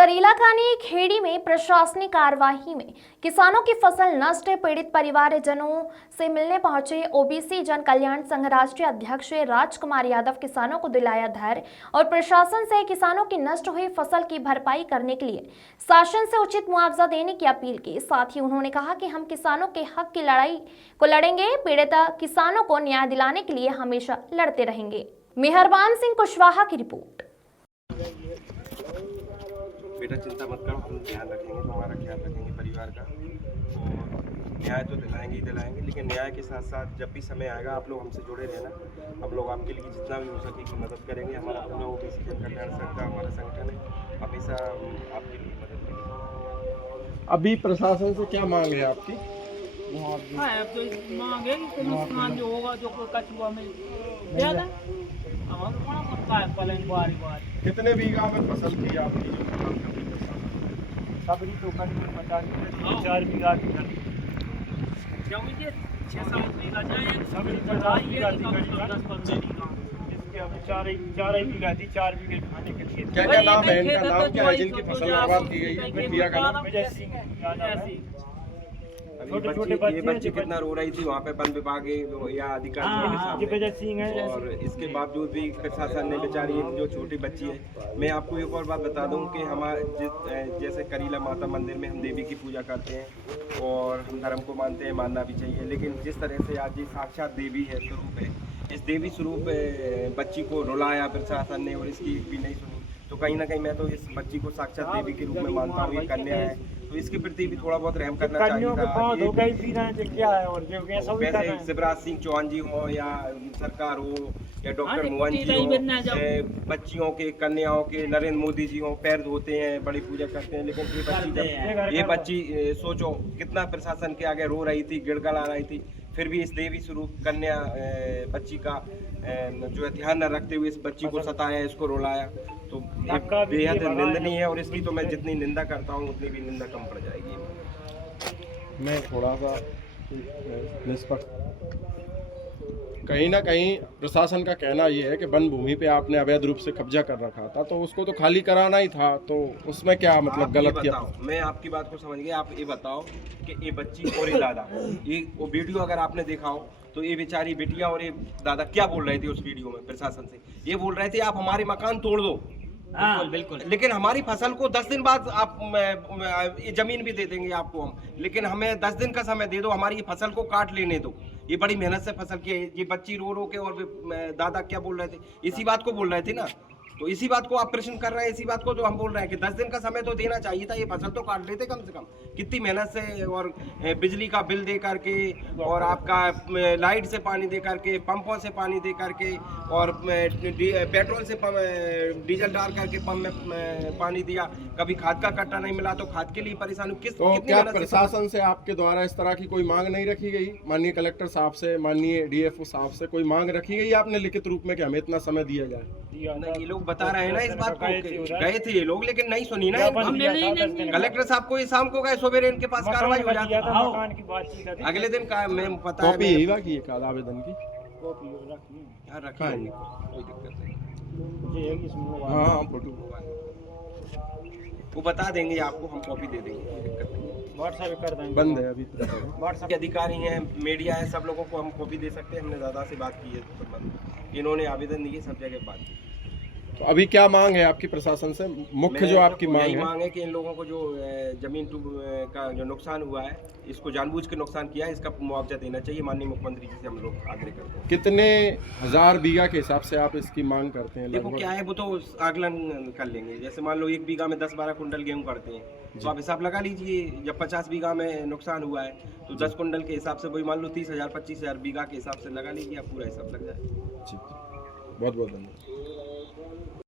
करीलाखानी खेड़ी में प्रशासनिक कार्यवाही में किसानों की फसल नष्ट, पीड़ित परिवारजनों से मिलने पहुंचे ओबीसी जन कल्याण संघ राष्ट्रीय अध्यक्ष राजकुमार यादव किसानों को दिलाया धैर्य और प्रशासन से किसानों की नष्ट हुई फसल की भरपाई करने के लिए शासन से उचित मुआवजा देने की अपील की। साथ ही उन्होंने कहा कि हम किसानों के हक की लड़ाई को लड़ेंगे, पीड़ित किसानों को न्याय दिलाने के लिए हमेशा लड़ते रहेंगे। मेहरबान सिंह कुशवाहा की रिपोर्ट। बेटा चिंता मत करो, हम ध्यान रखेंगे, तुम्हारा ख्याल रखेंगे परिवार का, और न्याय तो दिलाएंगे ही दिलाएंगे। लेकिन न्याय के साथ साथ जब भी समय आएगा आप लोग हमसे जुड़े रहना। हम लोग आपके लिए जितना भी हो सके की मदद करेंगे। हमारा पूरा ओबीसी जन कल्याण संघ का हमारा संगठन है, हमेशा आपके लिए मदद करेंगे। अभी प्रशासन से क्या मांग है आपकी? अब तो मांग है कि नुकसान जो होगा, जो कचुआ में ज्यादा कितने बीघा में फसल थी आपकी? सबरी तो करीबन 4 बीघा की जमीन है, 6-7 बीघा जाए सबरी 50 बीघा थी करीबन 10-15 बीघा। इसके अब 4 बीघा थी, 4 बीघे खाने के खेत। क्या नाम है इनका? नाम क्या है जिनकी फसल बर्बाद की गई? प्रक्रिया का नाम? विजय सिंह यादव है। छोटे ये बच्ची कितना रो रही थी वहाँ पे वन विभाग या अधिकारी के सामने, और इसके बावजूद भी प्रशासन ने बेचारी जो छोटी बच्ची है। मैं आपको एक और बात बता दूं कि हमारे जैसे करीला माता मंदिर में हम देवी की पूजा करते हैं और हम धर्म को मानते हैं, मानना भी चाहिए। लेकिन जिस तरह से आज ये साक्षात देवी है, स्वरूप है, इस देवी स्वरूप बच्ची को रुलाया प्रशासन ने और इसकी भी नहीं सुनी, तो कहीं ना कहीं मैं तो इस बच्ची को साक्षात देवी के रूप में मानता हूँ। ये कन्या है, तो इसके प्रति भी थोड़ा बहुत रहम करना चाहिए था। वैसे शिवराज सिंह चौहान जी हो या सरकार हो या डॉक्टर मोहन जी हो, बच्चियों के, कन्याओं के, नरेंद्र मोदी जी हो, पैर धोते हैं, बड़ी पूजा करते हैं। लेकिन ये बच्ची सोचो कितना प्रशासन के आगे रो रही थी, गिड़गड़ा रही थी, फिर भी इस देवी स्वरूप कन्या बच्ची का जो है ध्यान न रखते हुए इस बच्ची को सताया, इसको रुलाया, तो ये बेहद निंदनीय है। और इसकी तो मैं जितनी निंदा करता हूँ उतनी भी निंदा कम पड़ जाएगी। मैं थोड़ा सा निष्पक्ष, कहीं ना कहीं प्रशासन का कहना ये है कि वन भूमि पे आपने अवैध रूप से कब्जा कर रखा था, तो उसको तो खाली कराना ही था, तो उसमें क्या मतलब गलत किया? मैं आपकी बात को समझ गया। आप ये बताओ कि ये बच्ची और ये दादा, ये वो वीडियो अगर आपने देखा हो तो ये बेचारी बिटिया और ये दादा क्या बोल रहे थे उस वीडियो में प्रशासन से? ये बोल रहे थे आप हमारे मकान तोड़ दो, बिल्कुल, लेकिन हमारी फसल को 10 दिन बाद आप ये जमीन भी दे देंगे आपको हम, लेकिन हमें 10 दिन का समय दे दो, हमारी ये फसल को काट लेने दो। ये बड़ी मेहनत से फसल की है। ये बच्ची रो रो के, और दादा क्या बोल रहे थे? इसी बात को बोल रहे थे ना, तो इसी बात को आप प्रश्न कर रहे हैं, इसी बात को जो हम बोल रहे हैं कि 10 दिन का समय तो देना चाहिए था, ये फसल तो काट लेते कम से कम। कितनी मेहनत से, और बिजली का बिल दे करके, और आपका लाइट से पानी दे करके, पंपों से पानी दे करके, और पेट्रोल से डीजल डाल करके पंप में पानी दिया। कभी खाद का कट्टा नहीं मिला तो खाद के लिए परेशान। तो क्या प्रशासन से आपके द्वारा इस तरह की कोई मांग नहीं रखी गई? माननीय कलेक्टर साहब से, माननीय डीएफओ साहब से कोई मांग रखी गई आपने लिखित रूप में कि हमें इतना समय दिया जाए? ये लोग बता रहे हैं ना इस बात को, गए थे ये लोग, लेकिन नहीं सुनी ना। कलेक्टर साहब को ये शाम को गए, सवेरे इनके पास कार्रवाई हो जाती है। अगले दिन का मैं पता है कॉपी की आवेदन की रखा है, कोई दिक्कत नहीं। हाँ, फोटो वो बता देंगे आपको, हम कॉपी दे देंगे, कोई दिक्कत नहीं। व्हाट्सएप कर देंगे, बंद है अभी। व्हाट्सएप के अधिकारी हैं, मीडिया है, सब लोगों को हम कॉपी दे सकते हैं। हमने दादा से बात की है संबंध, इन्होंने आवेदन दिए, सब जगह बात की। तो अभी क्या मांग है आपकी प्रशासन से? मुख्य जो आपकी मांग है कि इन लोगों को जो जमीन का जो नुकसान हुआ है, इसको जानबूझ के नुकसान किया है, इसका मुआवजा देना चाहिए। माननीय मुख्यमंत्री जी से हम लोग आग्रह करते हैं। कितने हजार बीघा के हिसाब से आप इसकी मांग करते हैं? देखो क्या है, वो तो आकलन कर लेंगे। जैसे मान लो 1 बीघा में 10-12 कुंटल गेहूँ करते हैं, तो आप हिसाब लगा लीजिए। जब 50 बीघा में नुकसान हुआ है तो 10 कुंटल के हिसाब से वही मान लो 30,000 25,000 बीघा के हिसाब से लगा लीजिए, आप पूरा हिसाब लग जाए। बहुत बहुत धन्यवाद।